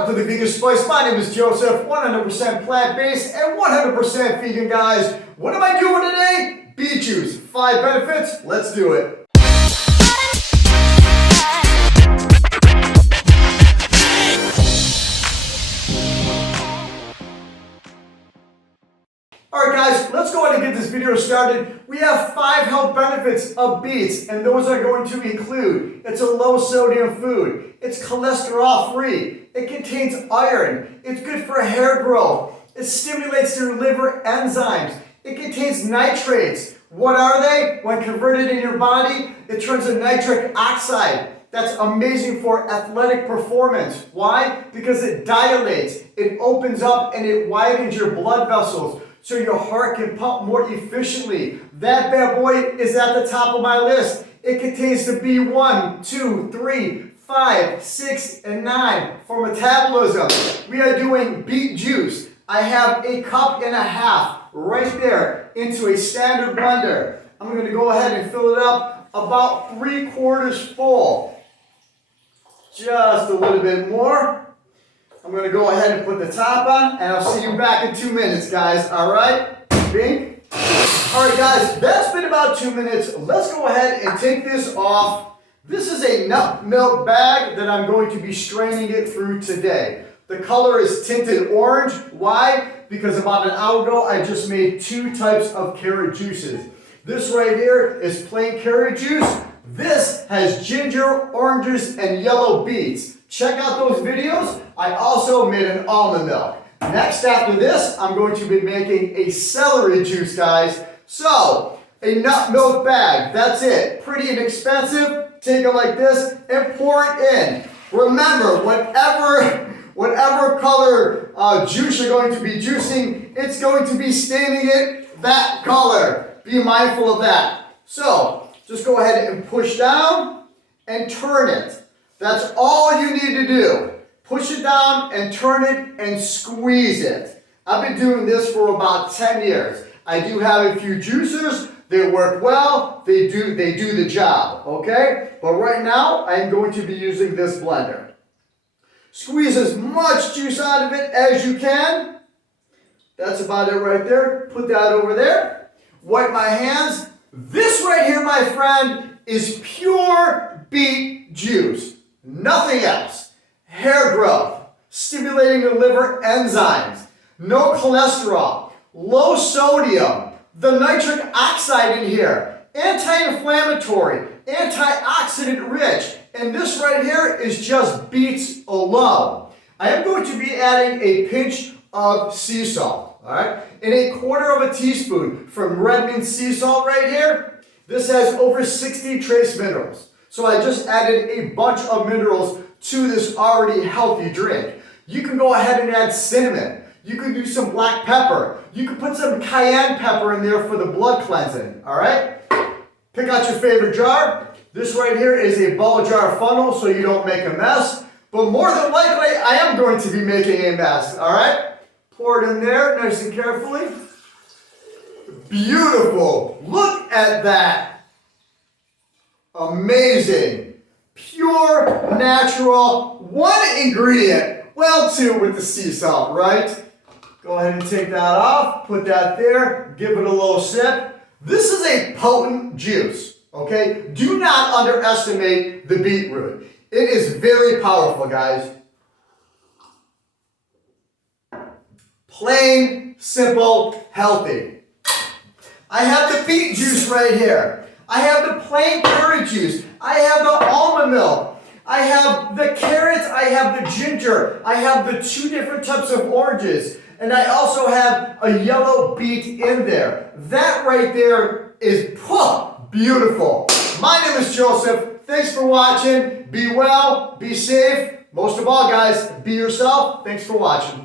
Welcome to the Vegan Spice. My name is Joseph, 100% plant-based and 100% vegan, guys. What am I doing today? Beet juice. 5 benefits. Let's do it. Alright guys, let's go ahead and get this video started. We have 5 health benefits of beets, and those are going to include: it's a low sodium food, it's cholesterol free, it contains iron, it's good for hair growth, it stimulates your liver enzymes, it contains nitrates. What are they? When converted in your body, it turns to nitric oxide. That's amazing for athletic performance. Why? Because it dilates, it opens up, and it widens your blood vessels, so your heart can pump more efficiently. That bad boy is at the top of my list. It contains the B1, 2, 3, 5, 6, and 9 for metabolism. We are doing beet juice. I have 1.5 cups right there into a standard blender. I'm going to go ahead and fill it up about 3/4 full. Just a little bit more. I'm going to go ahead and put the top on, and I'll see you back in 2 minutes, guys. All right? Bing. All right, guys, that's been about 2 minutes. Let's go ahead and take this off. This is a nut milk bag that I'm going to be straining it through today. The color is tinted orange. Why? Because about an hour ago, I just made 2 types of carrot juices. This right here is plain carrot juice. This has ginger, oranges, and yellow beets. Check out those videos. I also made an almond milk. Next, after this, I'm going to be making a celery juice, guys. So, a nut milk bag. That's it. Pretty inexpensive. Take it like this and pour it in. Remember, whatever color juice you're going to be juicing, it's going to be staining it that color. Be mindful of that. So, just go ahead and push down and turn it. That's all you need to do. Push it down and turn it and squeeze it. I've been doing this for about 10 years. I do have a few juicers. They work well. They do the job, okay? But right now, I'm going to be using this blender. Squeeze as much juice out of it as you can. That's about it right there. Put that over there. Wipe my hands. This right here, my friend, is pure beet juice. Nothing else. Hair growth, stimulating the liver enzymes, no cholesterol, low sodium, the nitric oxide in here, anti-inflammatory, antioxidant rich, and this right here is just beets alone. I am going to be adding a pinch of sea salt, all right, and 1/4 teaspoon from Redmond sea salt right here. This has over 60 trace minerals. So I just added a bunch of minerals to this already healthy drink. You can go ahead and add cinnamon. You can do some black pepper. You can put some cayenne pepper in there for the blood cleansing, all right? Pick out your favorite jar. This right here is a ball jar funnel so you don't make a mess. But more than likely, I am going to be making a mess, all right? Pour it in there nice and carefully. Beautiful. Look at that. Amazing. Pure, natural, 1 ingredient. Well, 2 with the sea salt, right? Go ahead and take that off. Put that there. Give it a little sip. This is a potent juice, okay? Do not underestimate the beetroot. It is very powerful, guys. Plain, simple, healthy. I have the beet juice right here. I have the plain carrot juice. I have the almond milk. I have the carrots. I have the ginger. I have the 2 different types of oranges. And I also have a yellow beet in there. That right there is beautiful. My name is Joseph. Thanks for watching. Be well. Be safe. Most of all, guys, be yourself. Thanks for watching.